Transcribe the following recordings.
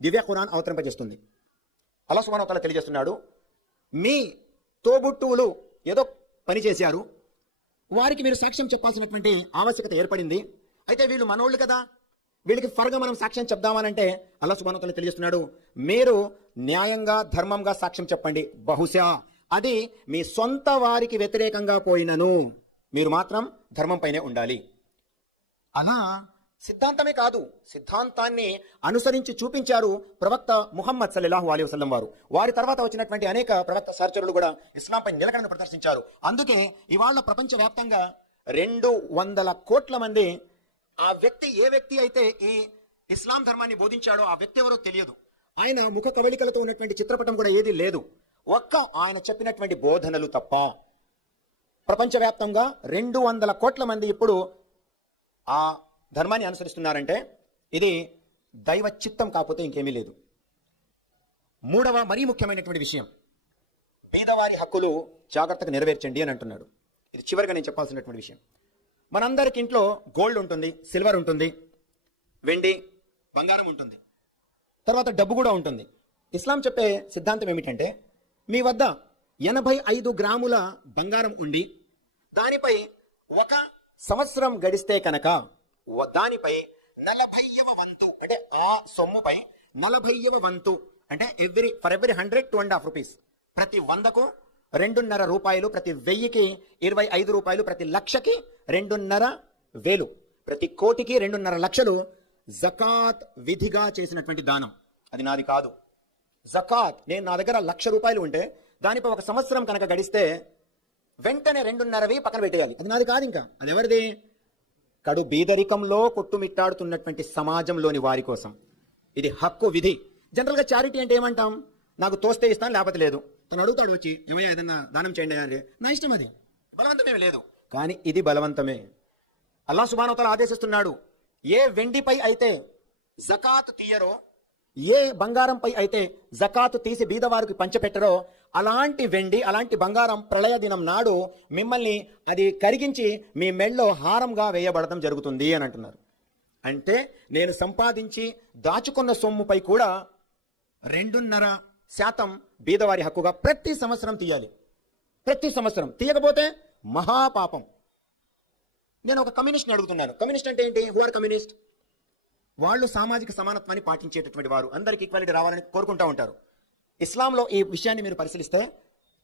దివ్య ఖురాన్ అవతరింపజేస్తుంది. అలా సుబాన్ అవతల తెలియజేస్తున్నాడు మీ తోబుట్టువులు ఏదో పని చేశారు వారికి మీరు సాక్ష్యం చెప్పాల్సినటువంటి ఆవశ్యకత ఏర్పడింది అయితే వీళ్ళు మనోళ్ళు కదా వీళ్ళకి ఫర్గా మనం సాక్ష్యం చెప్దామనంటే అల్లా సుబానతలు తెలియజేస్తున్నాడు మీరు న్యాయంగా ధర్మంగా సాక్ష్యం చెప్పండి. బహుశా అది మీ సొంత వారికి వ్యతిరేకంగా పోయినను మీరు మాత్రం ధర్మంపైనే ఉండాలి. అలా సిద్ధాంతమే కాదు సిద్ధాంతాన్ని అనుసరించి చూపించారు ప్రవక్త ముహమ్మద్ సల్లాహు అలీ వసలం వారు. వారి తర్వాత వచ్చినటువంటి అనేక ప్రవక్త సహచరులు కూడా ఇస్లాంపై నిలకడను ప్రదర్శించారు. అందుకే ఇవాళ ప్రపంచవ్యాప్తంగా రెండు వందల కోట్ల మంది ఆ వ్యక్తి ఏ వ్యక్తి అయితే ఈ ఇస్లాం ధర్మాన్ని బోధించాడో ఆ వ్యక్తి ఎవరో తెలియదు. ఆయన ముఖ కవలికలతో ఉన్నటువంటి చిత్రపటం కూడా ఏది లేదు. ఒక్క ఆయన చెప్పినటువంటి బోధనలు తప్ప ప్రపంచవ్యాప్తంగా రెండు వందల కోట్ల మంది ఇప్పుడు ఆ ధర్మాన్ని అనుసరిస్తున్నారంటే ఇది దైవ చిత్తం కాకపోతే ఇంకేమీ లేదు. మూడవ మరీ ముఖ్యమైనటువంటి విషయం. పేదవారి హక్కులు జాగ్రత్తగా నెరవేర్చండి అని అంటున్నాడు. ఇది చివరిగా నేను చెప్పాల్సినటువంటి విషయం. మనందరికి ఇంట్లో గోల్డ్ ఉంటుంది సిల్వర్ ఉంటుంది వెండి బంగారం ఉంటుంది. తర్వాత డబ్బు కూడా ఉంటుంది. ఇస్లాం చెప్పే సిద్ధాంతం ఏమిటంటే మీ వద్ద ఎనభై ఐదు గ్రాముల బంగారం ఉండి దానిపై ఒక సంవత్సరం గడిస్తే కనుక దానిపై నలభైవ వంతు అంటే ఆ సొమ్ముపై నలభైవ వంతు అంటే every for every hundred two and half rupees ప్రతి వందకు రెండున్నర రూపాయలు ప్రతి వెయ్యికి ఇరవై ఐదు రూపాయలు ప్రతి లక్షకి రెండున్నర వేలు. ప్రతి కోటికి రెండున్నర లక్షలు జకాత్ విధిగా చేసినటువంటి దానం. అది నాది కాదు. జకాత్ నేను నా దగ్గర లక్ష రూపాయలు ఉంటే దానిపై ఒక సంవత్సరం కనుక గడిస్తే వెంటనే రెండున్నరవి పక్కన పెట్టేయాలి. అది నాది కాదు ఇంకా. అది ఎవరిది? కడు బీదరికంలో కొట్టుమిట్టాడుతున్నటువంటి సమాజంలోని వారి కోసం. ఇది హక్కు విధి. జనరల్గా చారిటీ అంటే ఏమంటాం? నాకు తోస్తే ఇస్తాను లేకపోతే లేదు. తను అడుగుతాడు వచ్చి ఏమయ్యా ఏదన్నా దానం చేయండి అని నా ఇష్టం అది. బలవంతమేమి లేదు. కానీ ఇది బలవంతమే. అల్లా సుబానవతల ఆదేశిస్తున్నాడు ఏ వెండిపై అయితే జకాత్ తీయరో ఏ బంగారంపై అయితే జకాత్ తీసి బీదవారికి పంచపెట్టరో అలాంటి వెండి అలాంటి బంగారం ప్రళయ దినం నాడు మిమ్మల్ని అది కరిగించి మీ మెళ్ళో హారంగా వేయబడటం జరుగుతుంది అని అంటున్నారు. అంటే నేను సంపాదించి దాచుకున్న సొమ్ముపై కూడా రెండున్నర శాతం బీదవారి హక్కుగా ప్రతి సంవత్సరం తీయాలి. ప్రతి సంవత్సరం. తీయకపోతే మహాపాపం. నేను ఒక కమ్యూనిస్ట్ని అడుగుతున్నాను. కమ్యూనిస్ట్ అంటే ఏంటి? హు ఆర్ కమ్యూనిస్ట్ వాళ్ళు సామాజిక సమానత్వాన్ని పాటించేటటువంటి వారు. అందరికి ఈక్వాలిటీ రావాలని కోరుకుంటా ఉంటారు. ఇస్లాంలో ఈ విషయాన్ని మీరు పరిశీలిస్తే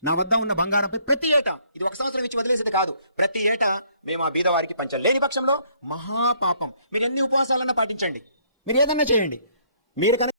నా వద్ద ఉన్న బంగారంపై ప్రతి ఏటా ఇది ఒక సంవత్సరం ఇచ్చి వదిలేసేది కాదు ప్రతి ఏటా మేము ఆ బీదవారికి పంచాలి లేని పక్షంలో మహాపాపం. మీరు ఎన్ని ఉపవాసాలన్నా పాటించండి. మీరు ఏదన్నా చేయండి. మీరు కనుక